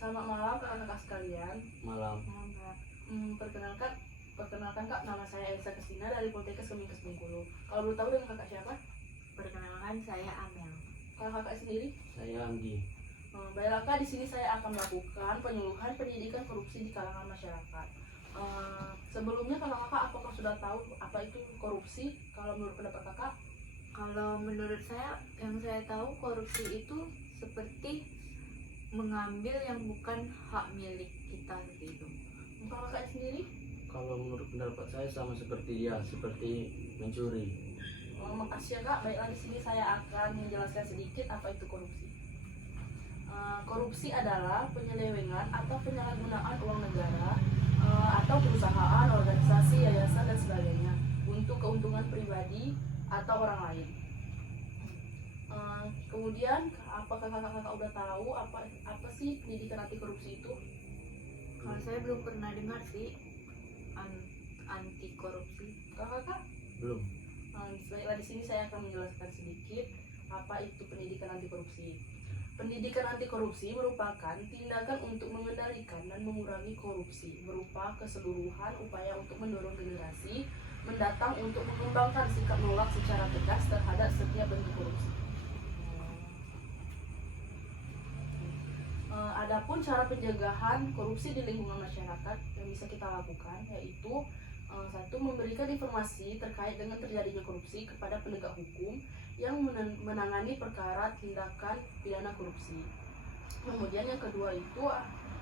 Selamat malam kakak-kakak sekalian. Malam. Malam, Kak. Perkenalkan kak, nama saya Elsa Kestina dari Poltekkes Kemenkes Bengkulu. Kalau belum tahu dengan kakak siapa? Perkenalkan, saya Amel. Kalau kakak sendiri? Saya Anggi. Baiklah kak, di sini saya akan melakukan penyuluhan pendidikan korupsi di kalangan masyarakat. Sebelumnya kakak-kakak apakah sudah tahu apa itu korupsi? Kalau menurut pendapat kakak? Kalau menurut saya, yang saya tahu korupsi itu seperti mengambil yang bukan hak milik kita seperti itu. Kalau kakak sendiri? Kalau menurut pendapat saya sama seperti dia, seperti mencuri. Makasih ya kak. Baiklah, di sini saya akan menjelaskan sedikit apa itu korupsi. Korupsi adalah penyelewengan atau penyalahgunaan uang negara atau perusahaan, organisasi, yayasan dan sebagainya untuk keuntungan pribadi atau orang lain. Kemudian, apakah kakak-kakak udah tahu apa sih pendidikan anti korupsi itu? Kalau saya belum pernah dengar sih anti korupsi. Kakak-kakak? Belum. Baiklah, di sini saya akan menjelaskan sedikit apa itu pendidikan anti korupsi. Pendidikan anti korupsi merupakan tindakan untuk mengendalikan dan mengurangi korupsi berupa keseluruhan upaya untuk mendorong generasi mendatang untuk mengembangkan sikap menolak secara tegas terhadap setiap bentuk korupsi. Adapun cara pencegahan korupsi di lingkungan masyarakat yang bisa kita lakukan yaitu satu, memberikan informasi terkait dengan terjadinya korupsi kepada penegak hukum yang menangani perkara tindakan pidana korupsi. Kemudian yang kedua itu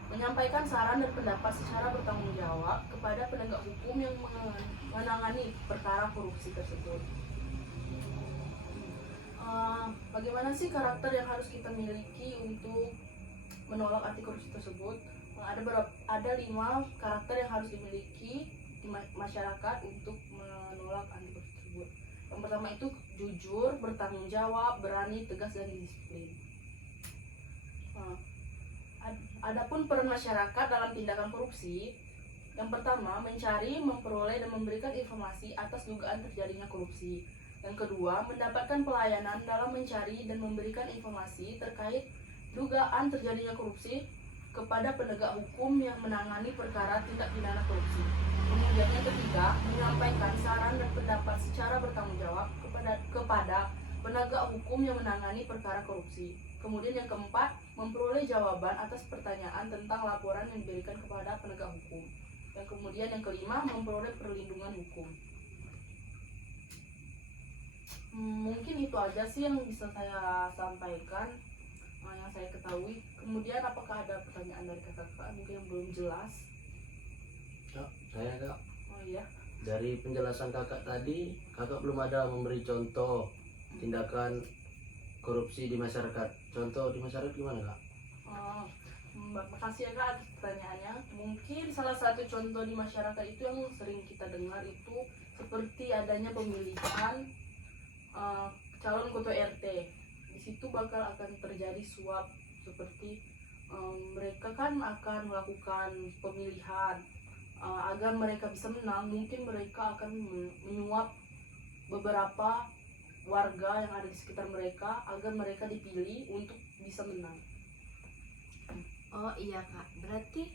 menyampaikan saran dan pendapat secara bertanggung jawab kepada penegak hukum yang menangani perkara korupsi tersebut. Bagaimana sih karakter yang harus kita miliki untuk menolak anti korupsi tersebut? Ada 5 karakter yang harus dimiliki di masyarakat untuk menolak anti korupsi tersebut. Yang pertama itu jujur, bertanggung jawab, berani, tegas, dan disiplin. Adapun peran masyarakat dalam tindakan korupsi, yang pertama mencari, memperoleh, dan memberikan informasi atas dugaan terjadinya korupsi. Yang kedua, mendapatkan pelayanan dalam mencari dan memberikan informasi terkait dugaan terjadinya korupsi kepada penegak hukum yang menangani perkara tindak pidana korupsi. Kemudian yang ketiga, menyampaikan saran dan pendapat secara bertanggung jawab kepada penegak hukum yang menangani perkara korupsi. Kemudian yang keempat, memperoleh jawaban atas pertanyaan tentang laporan yang diberikan kepada penegak hukum. Dan kemudian yang kelima, memperoleh perlindungan hukum. Mungkin itu aja sih yang bisa saya sampaikan, yang saya ketahui. Kemudian apakah ada pertanyaan dari kakak-kakak mungkin yang belum jelas? Saya kak. Oh iya. Dari penjelasan kakak tadi, kakak belum ada memberi contoh tindakan korupsi di masyarakat. Contoh di masyarakat gimana kak? Makasih ya kak atas pertanyaannya. Mungkin salah satu contoh di masyarakat itu yang sering kita dengar itu seperti adanya pemilihan calon ketua RT. Di situ bakal akan terjadi suap seperti mereka kan akan melakukan pemilihan agar mereka bisa menang. Mungkin mereka akan menyuap beberapa warga yang ada di sekitar mereka agar mereka dipilih untuk bisa menang. Oh iya kak, berarti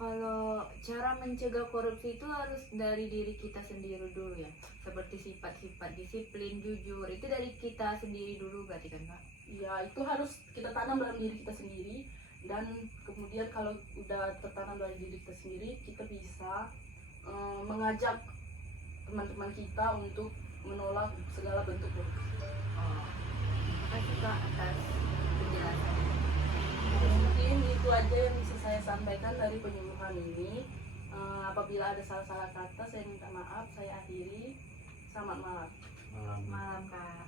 kalau cara mencegah korupsi itu harus dari diri kita sendiri dulu ya, seperti sifat-sifat disiplin, jujur, itu dari kita sendiri dulu berarti kan kak? Ya, itu harus kita tanam dalam diri kita sendiri, dan kemudian kalau udah tertanam dalam diri kita sendiri, kita bisa mengajak teman-teman kita untuk menolak segala bentuk korupsi. Terima kasih kak atas penjelasannya. Mungkin itu aja yang bisa saya sampaikan dari penyuluhan ini. Apabila ada salah-salah kata, saya minta maaf. Saya akhiri. Selamat malam. Malam. Malam kak.